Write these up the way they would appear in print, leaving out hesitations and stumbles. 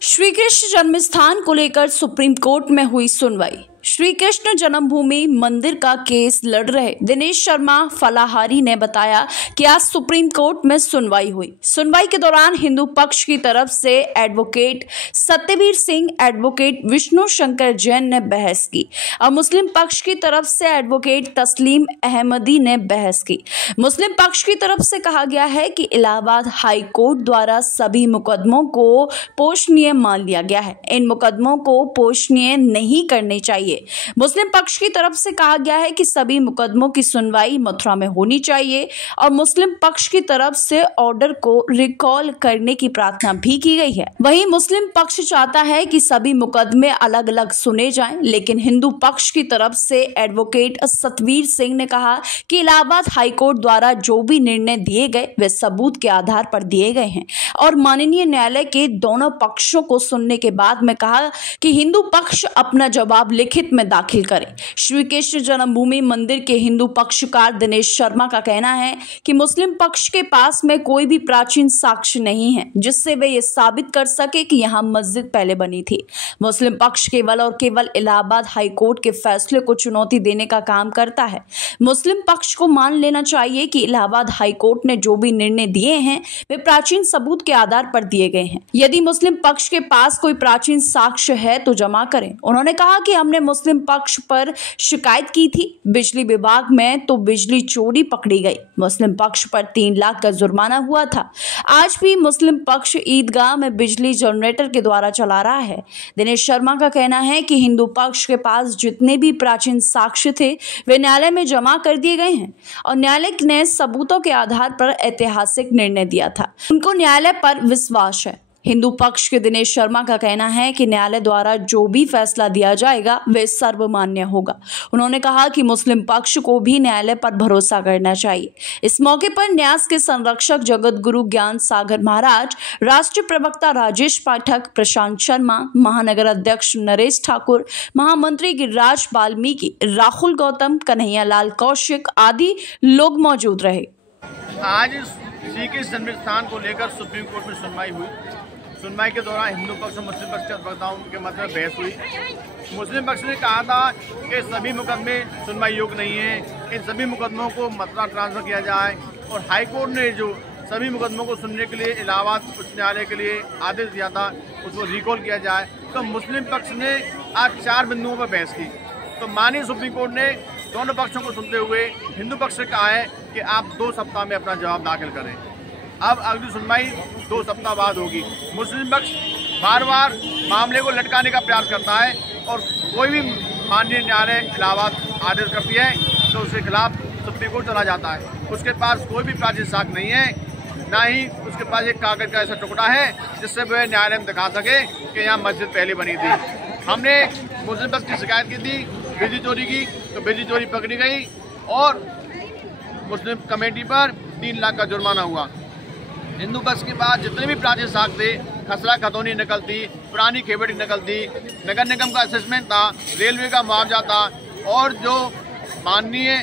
श्री कृष्ण जन्म स्थान को लेकर सुप्रीम कोर्ट में हुई सुनवाई। श्री कृष्ण जन्मभूमि मंदिर का केस लड़ रहे दिनेश शर्मा फलाहारी ने बताया कि आज सुप्रीम कोर्ट में सुनवाई हुई। सुनवाई के दौरान हिंदू पक्ष की तरफ से एडवोकेट सत्यवीर सिंह, एडवोकेट विष्णु शंकर जैन ने बहस की और मुस्लिम पक्ष की तरफ से एडवोकेट तस्लीम अहमदी ने बहस की। मुस्लिम पक्ष की तरफ से कहा गया है कि इलाहाबाद हाई कोर्ट द्वारा सभी मुकदमों को पोषणीय मान लिया गया है। इन मुकदमों को पोषणीय नहीं करने चाहिए। मुस्लिम पक्ष की तरफ से कहा गया है कि सभी मुकदमों की सुनवाई मथुरा में होनी चाहिए और मुस्लिम पक्ष की तरफ से ऑर्डर को रिकॉल करने की प्रार्थना भी की गई है। वहीं मुस्लिम पक्ष चाहता है कि सभी मुकदमे अलग अलग सुने जाएं, लेकिन हिंदू पक्ष की तरफ से एडवोकेट सतवीर सिंह ने कहा कि इलाहाबाद हाईकोर्ट द्वारा जो भी निर्णय दिए गए वे सबूत के आधार पर दिए गए हैं और माननीय न्यायालय के दोनों पक्षों को सुनने के बाद में कहा कि हिंदू पक्ष अपना जवाब लिखित में दाखिल करें। श्री कृष्ण जन्मभूमि मंदिर के हिंदू पक्षकार दिनेश शर्मा का कहना है कि मुस्लिम पक्ष के पास में कोई भी प्राचीन साक्ष्य नहीं है जिससे वे ये साबित कर सके कि यहाँ मस्जिद पहले बनी थी। मुस्लिम पक्ष केवल और केवल इलाहाबाद हाई कोर्ट के फैसले को चुनौती देने का काम करता है। मुस्लिम पक्ष को मान लेना चाहिए कि इलाहाबाद हाई कोर्ट ने जो भी निर्णय दिए हैं वे प्राचीन सबूत के आधार पर दिए गए हैं। यदि मुस्लिम पक्ष के पास कोई प्राचीन साक्ष्य है तो जमा करें। उन्होंने कहा कि हमने मुस्लिम पक्ष पर शिकायत की थी बिजली विभाग में तो बिजली चोरी पकड़ी गई। मुस्लिम पक्ष पर 3 लाख का जुर्माना हुआ था। आज भी मुस्लिम पक्ष ईदगाह में बिजली जनरेटर के द्वारा चला रहा है। दिनेश शर्मा का कहना है कि हिंदू पक्ष के पास जितने भी प्राचीन साक्ष्य थे वे न्यायालय में जमा कर दिए गए हैं और न्यायालय ने सबूतों के आधार पर ऐतिहासिक निर्णय दिया था। उनको न्यायालय पर विश्वास है। हिंदू पक्ष के दिनेश शर्मा का कहना है कि न्यायालय द्वारा जो भी फैसला दिया जाएगा वे सर्वमान्य होगा। उन्होंने कहा कि मुस्लिम पक्ष को भी न्यायालय पर भरोसा करना चाहिए। इस मौके पर न्यास के संरक्षक जगत गुरु ज्ञान सागर महाराज, राष्ट्रीय प्रवक्ता राजेश पाठक, प्रशांत शर्मा, महानगर अध्यक्ष नरेश ठाकुर, महामंत्री गिरिराज वाल्मीकि, राहुल गौतम, कन्हैया लाल कौशिक आदि लोग मौजूद रहे। आज श्री कृष्ण जन्म स्थान को लेकर सुप्रीम कोर्ट में सुनवाई हुई। सुनवाई के दौरान हिंदू पक्ष और मुस्लिम पक्ष के अधिवक्ताओं के मध्य में बहस हुई। मुस्लिम पक्ष ने कहा था कि सभी मुकदमे सुनवाई योग्य नहीं है, इन सभी मुकदमों को मथुरा ट्रांसफर किया जाए और हाई कोर्ट ने जो सभी मुकदमों को सुनने के लिए इलाहाबाद उच्च न्यायालय के लिए आदेश दिया था उसको रिकॉल किया जाए। तो मुस्लिम पक्ष ने आज 4 बिंदुओं पर बहस की। तो माननीय सुप्रीम कोर्ट ने दोनों पक्षों को सुनते हुए हिंदू पक्ष से कहा है कि आप 2 सप्ताह में अपना जवाब दाखिल करें। अब अगली सुनवाई 2 सप्ताह बाद होगी। मुस्लिम पक्ष बार बार मामले को लटकाने का प्रयास करता है और कोई भी माननीय न्यायालय इलाहाबाद आदेश करती है तो उसके खिलाफ सुप्रीम कोर्ट चला जाता है। उसके पास कोई भी प्राचीन साक्ष्य नहीं है, ना ही उसके पास एक कागज का ऐसा टुकड़ा है जिससे वह न्यायालय में दिखा सके कि यहाँ मस्जिद पहले बनी थी। हमने मुस्लिम पक्ष की शिकायत की थी बिजली चोरी की, तो बिजली चोरी पकड़ी गई और मुस्लिम कमेटी पर 3 लाख का जुर्माना हुआ। हिंदू पक्ष के पास जितने भी प्राचीन साक्ष्य थे, खसरा खतौनी नकल थी, पुरानी खेबड़ी नकल थी, नगर निगम का असेसमेंट था, रेलवे का मुआवजा था और जो माननीय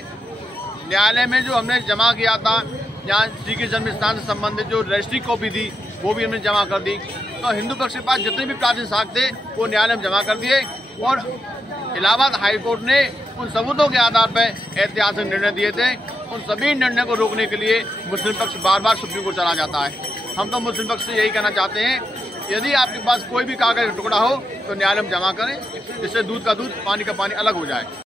न्यायालय में जो हमने जमा किया था जहाँ श्री कृष्ण जन्म स्थान से संबंधित जो रजिस्ट्री कॉपी थी वो भी हमने जमा कर दी। तो हिंदू पक्ष के पास जितने भी प्राचीन साक्ष्य थे वो न्यायालय में जमा कर दिए और इलाहाबाद हाई कोर्ट ने उन सबूतों के आधार पर ऐतिहासिक निर्णय दिए थे। उन सभी निर्णय को रोकने के लिए मुस्लिम पक्ष बार बार सुप्रीम कोर्ट चला जाता है। हम तो मुस्लिम पक्ष से यही कहना चाहते हैं, यदि आपके पास कोई भी कागज का टुकड़ा हो तो न्यायालय में जमा करें, जिससे दूध का दूध पानी का पानी अलग हो जाए।